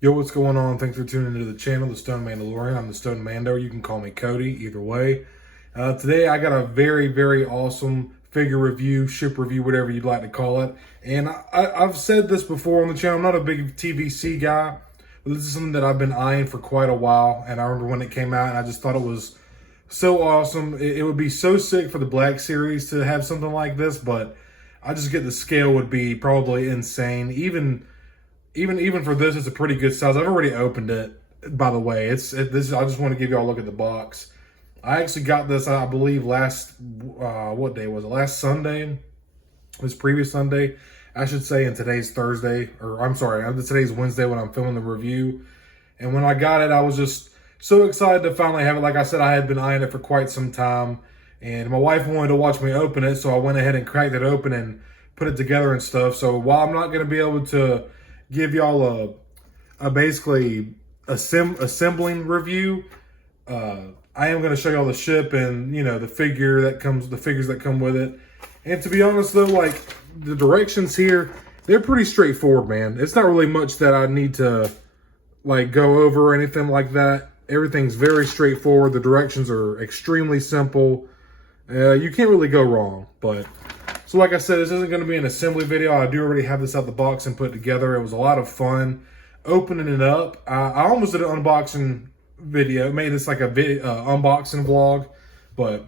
Yo, what's going on? Thanks for tuning into the channel, The Stone Mandalorian. I'm the Stone Mando. You can call me Cody, either way. Today, I got a very, very awesome figure review, ship review, whatever you'd like to call it. And I've said this before on the channel. I'm not a big TVC guy, but this is something that I've been eyeing for quite a while. And I remember when it came out, and I just thought it was so awesome. It would be so sick for the Black Series to have something like this, but I just get the scale would be probably insane. Even for this, it's a pretty good size. I've already opened it, by the way. This. I just want to give y'all a look at the box. I actually got this, I believe, last what day was it? Last Sunday, this previous Sunday, I should say. And today's Thursday, or I'm sorry, today's Wednesday when I'm filming the review. And when I got it, I was just so excited to finally have it. Like I said, I had been eyeing it for quite some time, and my wife wanted to watch me open it, so I went ahead and cracked it open and put it together and stuff. So while I'm not going to be able to give y'all a basically assembling review, I am going to show y'all the ship and the figures that come with it. And to be honest though, like the directions here, they're pretty straightforward, man. It's not really much that I need to like go over or anything like that. Everything's very straightforward. The directions are extremely simple. You can't really go wrong. But so like I said, this isn't going to be an assembly video. I do already have this out the box and put together. It was a lot of fun opening it up. I almost did an unboxing video. Made this like a unboxing vlog. But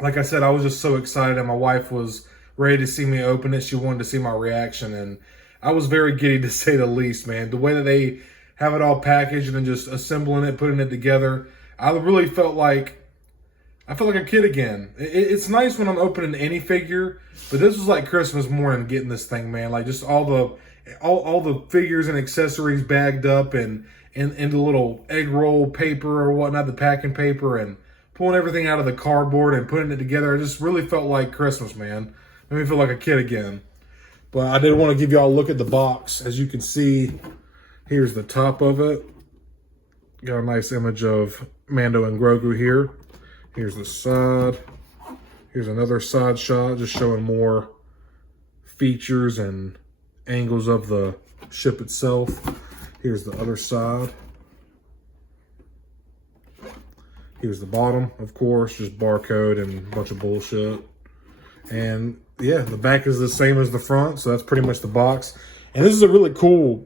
like I said, I was just so excited, and my wife was ready to see me open it. She wanted to see my reaction, and I was very giddy to say the least, man. The way that they have it all packaged and just assembling it, putting it together, I really felt like a kid again. It's nice when I'm opening any figure, but this was like Christmas morning getting this thing, man. Like just all the figures and accessories bagged up and the little egg roll paper or whatnot, the packing paper, and pulling everything out of the cardboard and putting it together. I just really felt like Christmas, man. Made me feel like a kid again. But I did want to give y'all a look at the box. As you can see, here's the top of it. Got a nice image of Mando and Grogu here. Here's the side. Here's another side shot, just showing more features and angles of the ship itself. Here's the other side. Here's the bottom, of course, just barcode and a bunch of bullshit. And yeah, the back is the same as the front, so that's pretty much the box. And this is a really cool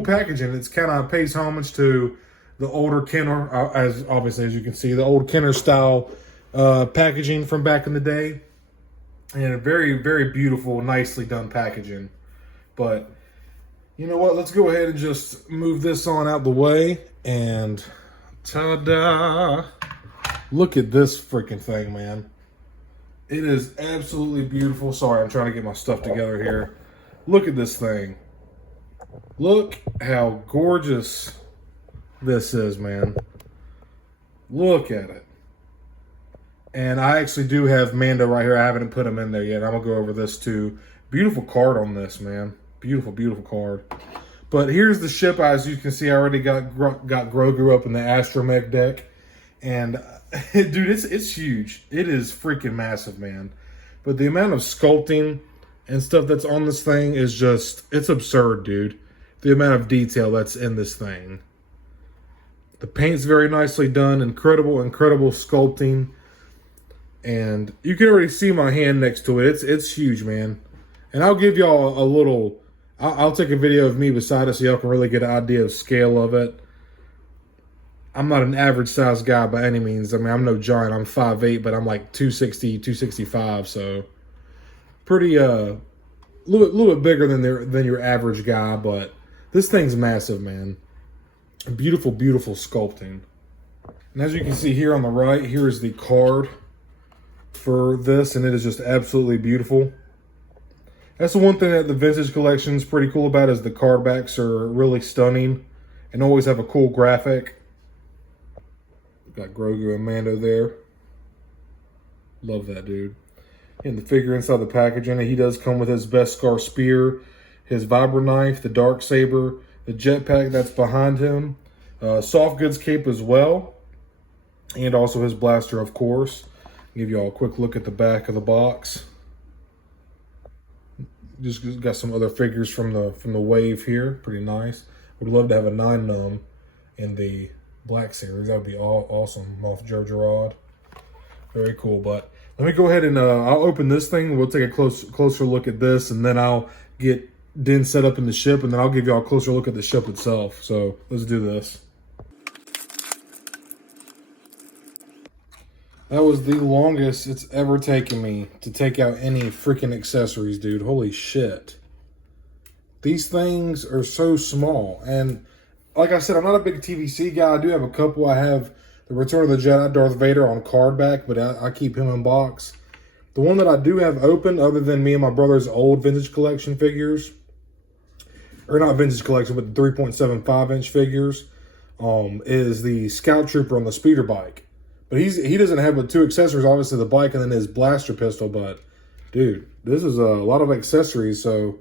packaging. It's kind of pays homage to the older Kenner, as obviously as you can see, the old Kenner style packaging from back in the day. And a very, very beautiful, nicely done packaging. But you know what? Let's go ahead and just move this on out the way. And ta-da! Look at this freaking thing, man. It is absolutely beautiful. Sorry, I'm trying to get my stuff together here. Look at this thing. Look how gorgeous this is, man. Look at it. And I actually do have Mando right here. I haven't put him in there yet. I'm gonna go over this too. Beautiful card on this, man. Beautiful, beautiful card. But here's the ship. As you can see, I already got Grogu up in the astromech deck. And dude, it's huge. It is freaking massive, man. But the amount of sculpting and stuff that's on this thing is just, it's absurd, dude. The amount of detail that's in this thing. The paint's very nicely done. Incredible sculpting. And you can already see my hand next to it. It's huge, man. And I'll give y'all a little, I'll take a video of me beside it so y'all can really get an idea of scale of it. I'm not an average size guy by any means. I mean, I'm no giant. I'm 5'8", but I'm like 260, 265. So pretty, little bit bigger than your average guy. But this thing's massive, man. Beautiful, beautiful sculpting. And as you can see here on the right, here is the card for this, and it is just absolutely beautiful. That's the one thing that the vintage collection is pretty cool about, is the card backs are really stunning and always have a cool graphic. Got Grogu and Mando there. Love that, dude. And the figure inside the packaging, he does come with his Beskar spear, his vibra knife, the dark saber, the jetpack that's behind him, soft goods cape as well, and also his blaster, of course. Give you all a quick look at the back of the box. Just got some other figures from the wave here, pretty nice. Would love to have a 9 in the Black Series. That would be awesome. Moff Joe. Very cool. But let me go ahead and I'll open this thing. We'll take a closer look at this, and then I'll get Din set up in the ship, and then I'll give y'all a closer look at the ship itself. So let's do this. That was the longest it's ever taken me to take out any freaking accessories, dude. Holy shit. These things are so small. And like I said, I'm not a big TVC guy. I do have a couple. I have the Return of the Jedi Darth Vader on card back, but I keep him in box. The one that I do have open, other than me and my brother's old vintage collection figures, or not vintage collection, but the 3.75-inch figures, is the Scout Trooper on the speeder bike. But he doesn't have but 2 accessories, obviously the bike and then his blaster pistol. But, dude, this is a lot of accessories. So,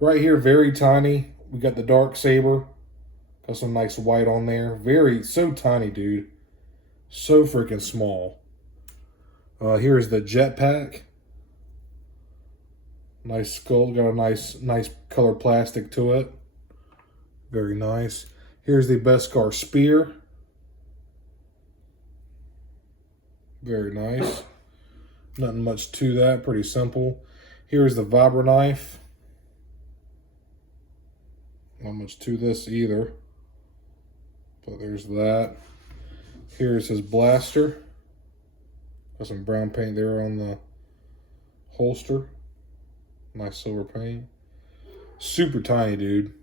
right here, very tiny. We got the dark saber. Got some nice white on there. So tiny, dude. So freaking small. Here is the jetpack. Nice skull. Got a nice color plastic to it. Very nice. Here's the Beskar spear. Very nice. Nothing much to that. Pretty simple. Here's the vibra knife. Not much to this either. But there's that. Here's his blaster. Got some brown paint there on the holster. Nice silver paint. Super tiny, dude.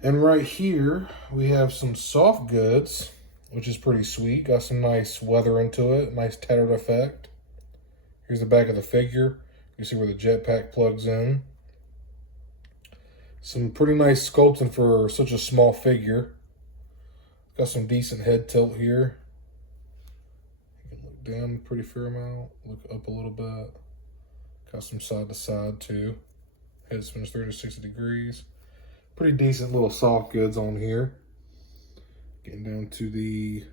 And right here, we have some soft goods, which is pretty sweet. Got some nice weathering to it. Nice tattered effect. Here's the back of the figure. You see where the jetpack plugs in. Some pretty nice sculpting for such a small figure. Got some decent head tilt here. You can look down a pretty fair amount. Look up a little bit. Got some side to side too. Head spins 360 degrees. Pretty decent little soft goods on here. Getting down to they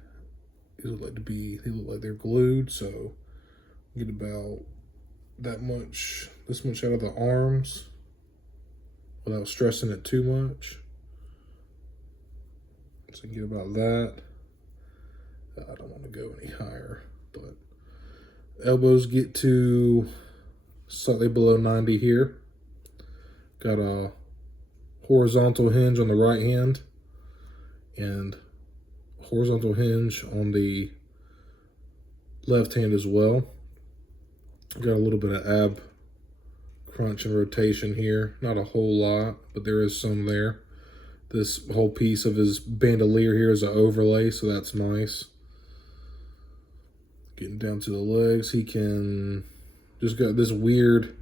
look like they're glued, so get about this much out of the arms without stressing it too much. So get about that. I don't want to go any higher, but elbows get to slightly below 90 here. Got a horizontal hinge on the right hand and horizontal hinge on the left hand as well. Got a little bit of ab crunch and rotation here. Not a whole lot, but there is some there. This whole piece of his bandolier here is an overlay, so that's nice. Getting down to the legs, he can just got this weird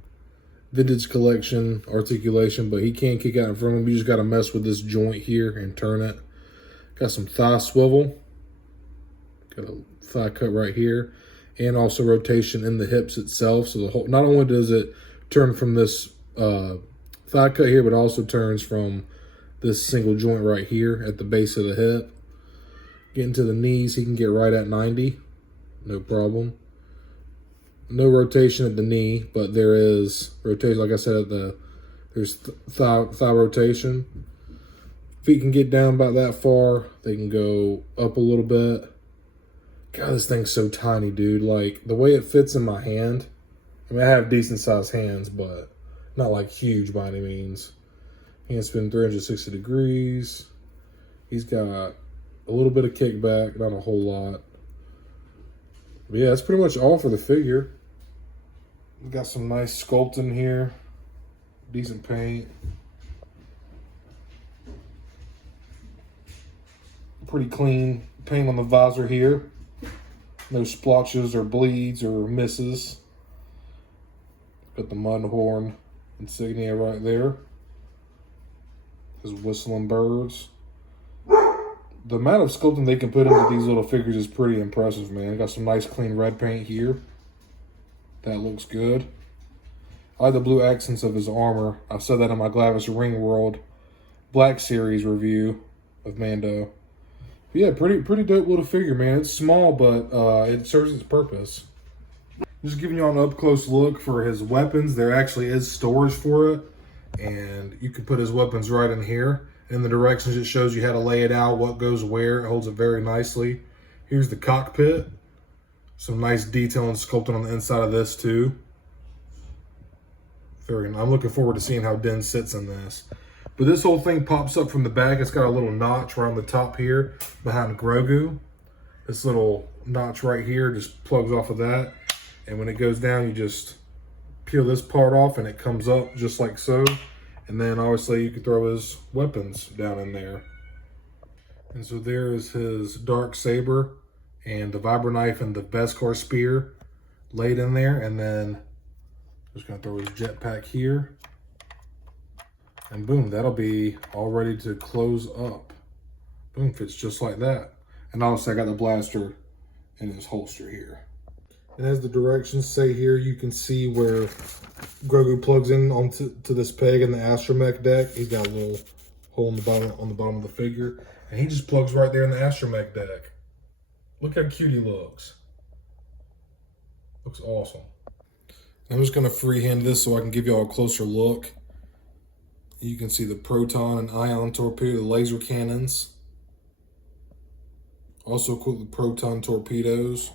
vintage collection articulation, but he can't kick out in front of him. You just got to mess with this joint here and turn it. Got some thigh swivel. Got a thigh cut right here. And also rotation in the hips itself. So the whole, not only does it turn from this thigh cut here, but also turns from this single joint right here at the base of the hip. Getting to the knees, he can get right at 90. No problem. No rotation at the knee, but there is rotation, like I said, there's thigh rotation. Feet can get down about that far. They can go up a little bit. God, this thing's so tiny, dude. Like, the way it fits in my hand. I mean, I have decent sized hands, but not like huge by any means. Hand spin 360 degrees. He's got a little bit of kickback, not a whole lot. But yeah, that's pretty much all for the figure. We've got some nice sculpting here. Decent paint. Pretty clean paint on the visor here. No splotches or bleeds or misses. Got the Mudhorn insignia right there. His whistling birds. The amount of sculpting they can put into these little figures is pretty impressive, man. Got some nice clean red paint here. That looks good. I like the blue accents of his armor. I said that in my Glavis Ring World Black Series review of Mando. But yeah, pretty dope little figure, man. It's small, but it serves its purpose. Just giving you an up-close look for his weapons. There actually is storage for it. And you can put his weapons right in here. In the directions, it shows you how to lay it out, what goes where. It holds it very nicely. Here's the cockpit. Some nice detail and sculpting on the inside of this too. I'm looking forward to seeing how Den sits in this. But this whole thing pops up from the back. It's got a little notch right on the top here behind Grogu. This little notch right here just plugs off of that. And when it goes down, you just peel this part off and it comes up just like so. And then obviously you can throw his weapons down in there. And so there is his dark saber and the vibro knife and the Beskar spear laid in there. And then just gonna throw his jetpack here. And boom, that'll be all ready to close up. Boom, fits just like that. And obviously I got the blaster in his holster here. And as the directions say here, you can see where Grogu plugs in onto this peg in the astromech deck. He's got a little hole in the bottom of the figure. And he just plugs right there in the astromech deck. Look how cute he looks. Looks awesome. I'm just gonna freehand this so I can give y'all a closer look. You can see the proton and ion torpedo, the laser cannons. Also equipped with proton torpedoes.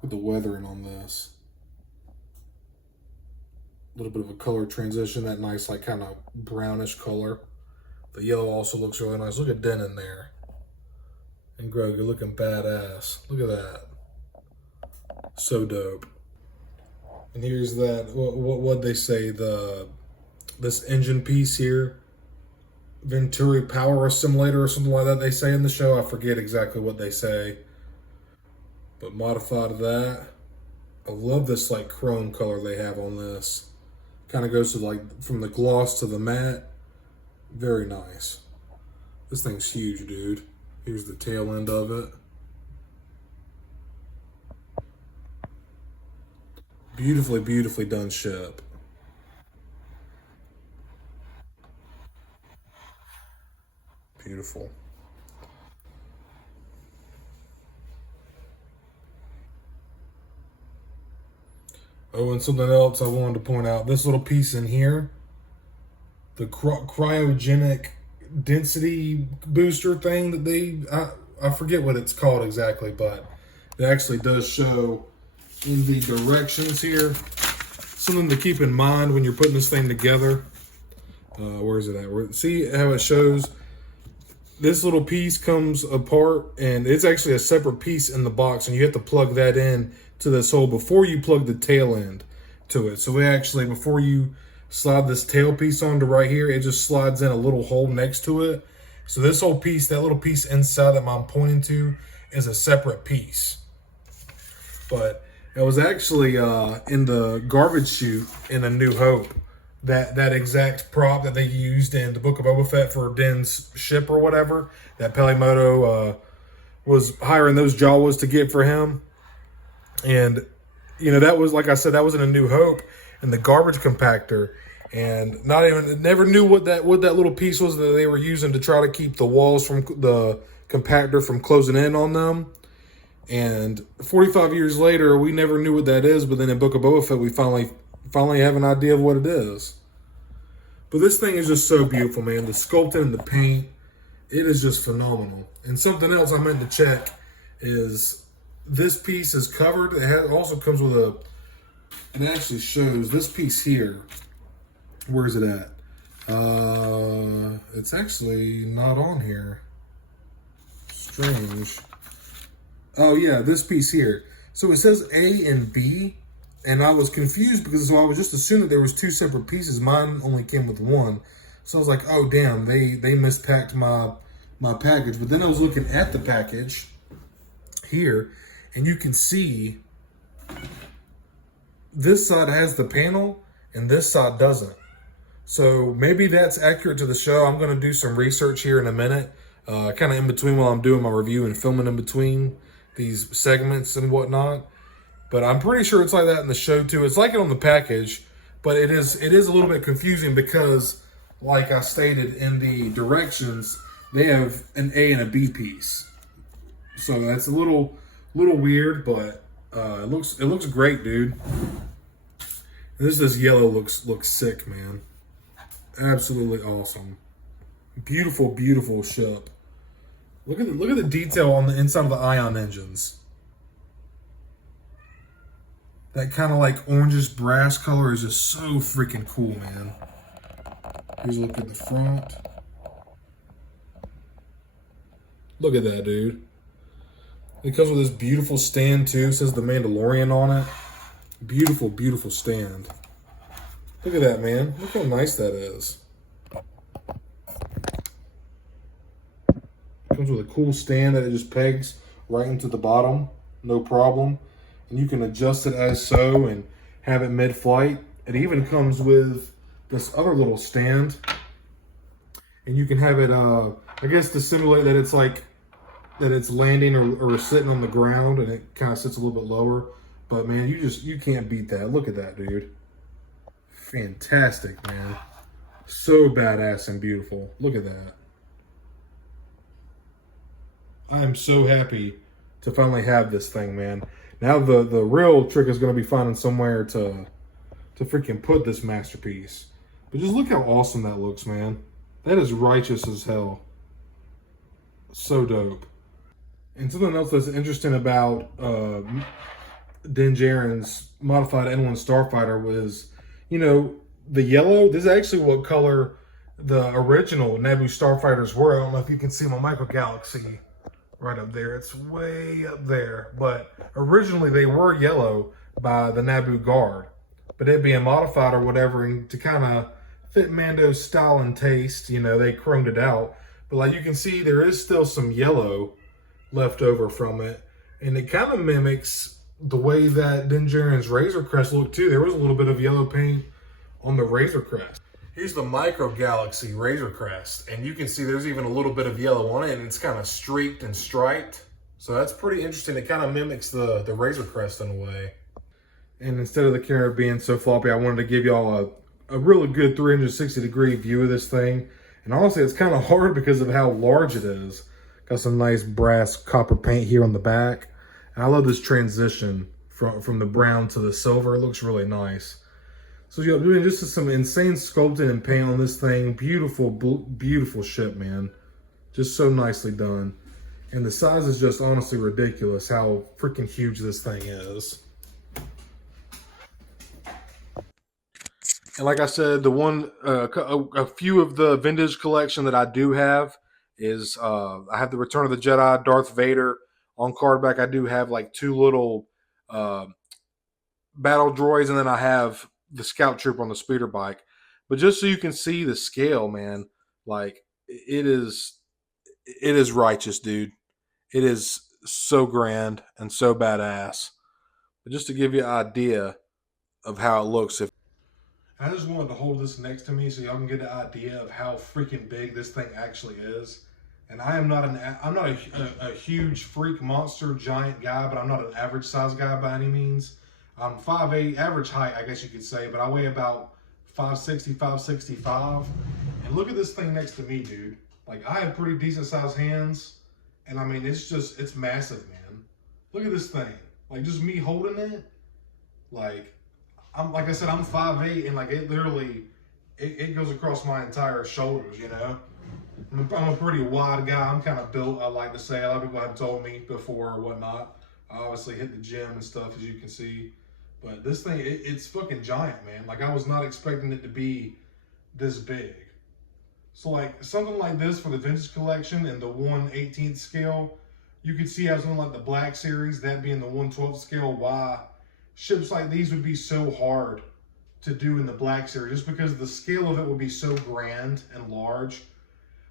With the weathering on this. A little bit of a color transition, that nice like kind of brownish color. The yellow also looks really nice. Look at Den in there. And Grogu looking badass. Look at that. So dope. And here's that, what they say, this engine piece here. Venturi Power Assimilator or something like that they say in the show. I forget exactly what they say. But modified that. I love this like chrome color they have on this. Kind of goes to like from the gloss to the matte. Very nice. This thing's huge, dude. Here's the tail end of it. Beautifully, beautifully done ship. Beautiful. Oh, and something else I wanted to point out. This little piece in here, the cryogenic density booster thing that I forget what it's called exactly, but it actually does show in the directions here. Something to keep in mind when you're putting this thing together. Where is it at? See how it shows? This little piece comes apart, and it's actually a separate piece in the box, and you have to plug that in to this hole before you plug the tail end to it. So we actually, before you slide this tail piece onto right here, it just slides in a little hole next to it. So this whole piece, that little piece inside that I'm pointing to, is a separate piece. But it was actually in the garbage chute in A New Hope. That exact prop that they used in the Book of Boba Fett for Den's ship or whatever, that Pelimoto was hiring those Jawas to get for him. And, you know, that was, like I said, that was in A New Hope in the garbage compactor. And never knew what that little piece was that they were using to try to keep the walls from the compactor from closing in on them. And 45 years later, we never knew what that is. But then in Book of Boba Fett, we finally have an idea of what it is. But this thing is just so beautiful, man. The sculpting and the paint, it is just phenomenal. And something else I meant to check is this piece is covered. It also comes with it actually shows this piece here. Where is it at? It's actually not on here. Strange. Oh yeah, this piece here. So it says A and B. And I was confused because I was just assuming there was two separate pieces. Mine only came with one. So I was like, oh, damn, they mispacked my package. But then I was looking at the package here, and you can see this side has the panel, and this side doesn't. So maybe that's accurate to the show. I'm going to do some research here in a minute, kind of in between while I'm doing my review and filming in between these segments and whatnot. But I'm pretty sure it's like that in the show too. It's like it on the package, but it is a little bit confusing because, like I stated in the directions, they have an A and a B piece. So that's a little weird, but it looks great, dude. This yellow looks sick, man. Absolutely awesome. Beautiful, beautiful ship. Look at the detail on the inside of the ion engines. That kind of like orangish brass color is just so freaking cool, man. Here's a look at the front. Look at that, dude. It comes with this beautiful stand too. It says the Mandalorian on it. Beautiful, beautiful stand. Look at that, man. Look how nice that is. Comes with a cool stand that it just pegs right into the bottom. No problem. And you can adjust it as so and have it mid-flight. It even comes with this other little stand. And you can have it, I guess, to simulate that it's like, that it's landing or sitting on the ground, and it kind of sits a little bit lower. But man, you can't beat that. Look at that, dude. Fantastic, man. So badass and beautiful. Look at that. I am so happy to finally have this thing, man. Now the real trick is going to be finding somewhere to freaking put this masterpiece. But just look how awesome that looks, man. That is righteous as hell. So dope. And something else that's interesting about Din Djarin's modified N-1 Starfighter was, you know, the yellow. This is actually what color the original Naboo Starfighters were. I don't know if you can see my micro galaxy right up there. It's way up there. But originally they were yellow by the Naboo Guard. But it being modified or whatever, and to kind of fit Mando's style and taste, you know, they chromed it out. But like you can see, there is still some yellow left over from it. And it kind of mimics the way that Din Djarin's Razor Crest looked too. There was a little bit of yellow paint on the Razor Crest. Here's the Micro Galaxy Razor Crest. And you can see there's even a little bit of yellow on it, and it's kind of streaked and striped. So that's pretty interesting. It kind of mimics the Razor Crest in a way. And instead of the camera being so floppy, I wanted to give y'all a really good 360-degree view of this thing. And honestly, it's kind of hard because of how large it is. Got some nice brass copper paint here on the back. And I love this transition from the brown to the silver. It looks really nice. So yeah, doing just some insane sculpting and paint on this thing. Beautiful, beautiful ship, man. Just so nicely done. And the size is just honestly ridiculous how freaking huge this thing is. And like I said, the one, a few of the vintage collection that I do have is, I have the Return of the Jedi, Darth Vader on card back. I do have like two little battle droids, and then I have the Scout Trooper on the speeder bike. But just so you can see the scale, man, like it is righteous, dude. It is so grand and so badass. But just to give you an idea of how it looks, I just wanted to hold this next to me so y'all can get an idea of how freaking big this thing actually is. And I'm not a huge freak monster giant guy, but I'm not an average size guy by any means. I'm 5'8", average height, I guess you could say, but I weigh about 5'60", 5'65". And look at this thing next to me, dude. Like, I have pretty decent sized hands, and I mean, it's massive, man. Look at this thing. Like, just me holding it, like, like I said, I'm 5'8", and like it literally, it goes across my entire shoulders, you know? I'm a pretty wide guy. I'm kind of built, I like to say. A lot of people have told me before or whatnot. I obviously hit the gym and stuff, as you can see. But this thing, it's fucking giant, man. Like, I was not expecting it to be this big. So like, something like this for the vintage collection and the 1/18th scale, you could see how something like the Black Series, that being the 1/12th scale, why ships like these would be so hard to do in the Black Series, just because the scale of it would be so grand and large.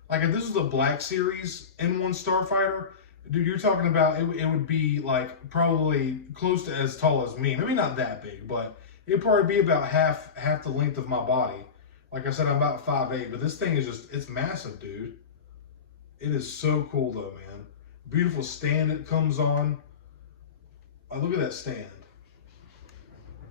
Like, if this was the Black Series N-1 Starfighter, dude, you're talking about it would be like probably close to as tall as me. Maybe not that big, but it'd probably be about half the length of my body. Like I said, I'm about 5'8", but this thing is it's massive, dude. It is so cool though, man. Beautiful stand it comes on. Oh, look at that stand.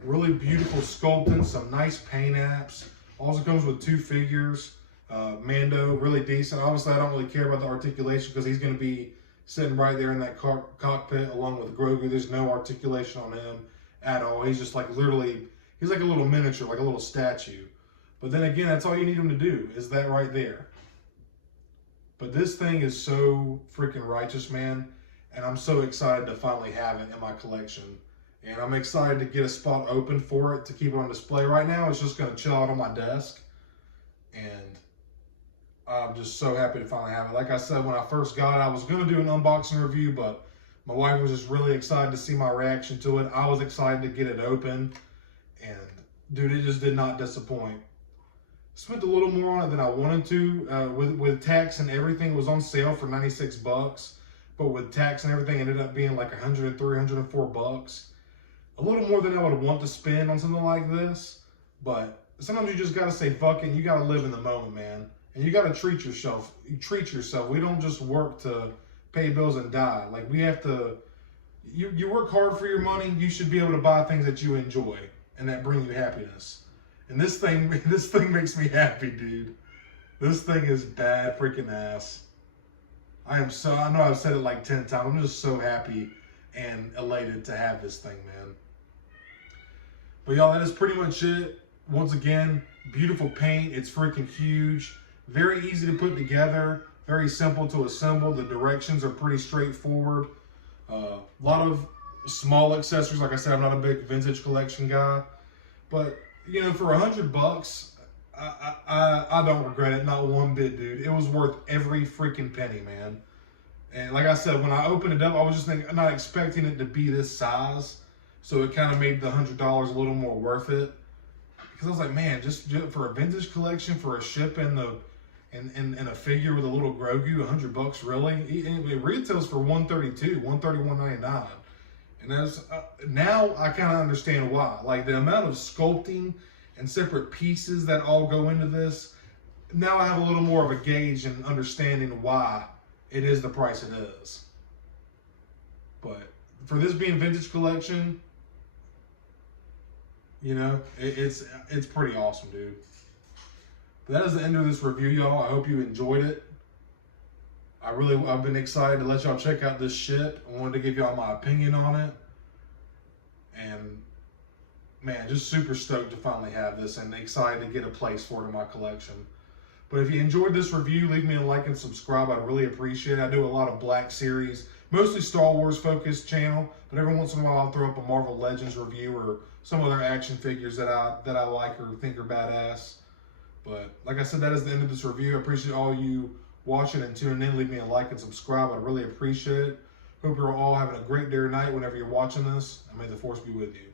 Really beautiful sculpting, some nice paint apps. Also comes with two figures. Mando, really decent. Obviously, I don't really care about the articulation because he's going to be sitting right there in that cockpit along with Grogu. There's no articulation on him at all. He's just like literally, He's like a little miniature, like a little statue. But then again, that's all you need him to do, is that right there. But this thing is so freaking righteous, man. And I'm so excited to finally have it in my collection. And I'm excited to get a spot open for it to keep it on display. Right now, it's just going to chill out on my desk. And I'm just so happy to finally have it. Like I said, when I first got it, I was going to do an unboxing review, but my wife was just really excited to see my reaction to it. I was excited to get it open. And, dude, it just did not disappoint. Spent a little more on it than I wanted to. With tax and everything, it was on sale for 96 bucks. But with tax and everything, it ended up being like 103, 104 bucks. A little more than I would want to spend on something like this. But sometimes you just got to say, fuck it. You got to live in the moment, man. And you got to treat yourself. Treat yourself. We don't just work to pay bills and die. Like, we have to... You work hard for your money. You should be able to buy things that you enjoy and that bring you happiness. And this thing makes me happy, dude. This thing is bad freaking ass. I know I've said it like 10 times. I'm just so happy and elated to have this thing, man. But y'all, that is pretty much it. Once again, beautiful paint. It's freaking huge. Very easy to put together. Very simple to assemble. The directions are pretty straightforward. A lot of small accessories. Like I said, I'm not a big vintage collection guy. But, you know, for $100, I don't regret it, not one bit, dude. It was worth every freaking penny, man. And like I said, when I opened it up, I was just not expecting it to be this size. So it kind of made the $100 a little more worth it. Because I was like, man, just for a vintage collection, for a ship and a figure with a little Grogu, $100 really? It retails for $132, $131.99. And that's now I kind of understand why. Like, the amount of sculpting and separate pieces that all go into this, now I have a little more of a gauge and understanding why it is the price it is. But for this being vintage collection, you know, it's pretty awesome, dude. But that is the end of this review, y'all. I hope you enjoyed it. I've been excited to let y'all check out this ship. I wanted to give y'all my opinion on it. And man, just super stoked to finally have this and excited to get a place for it in my collection. But if you enjoyed this review, leave me a like and subscribe. I'd really appreciate it. I do a lot of Black Series, mostly Star Wars focused channel, but every once in a while I'll throw up a Marvel Legends review or some other action figures that I like or think are badass. But like I said, that is the end of this review. I appreciate all you watching and tuning in. Leave me a like and subscribe. I'd really appreciate it. Hope you're all having a great day or night whenever you're watching this, and may the Force be with you.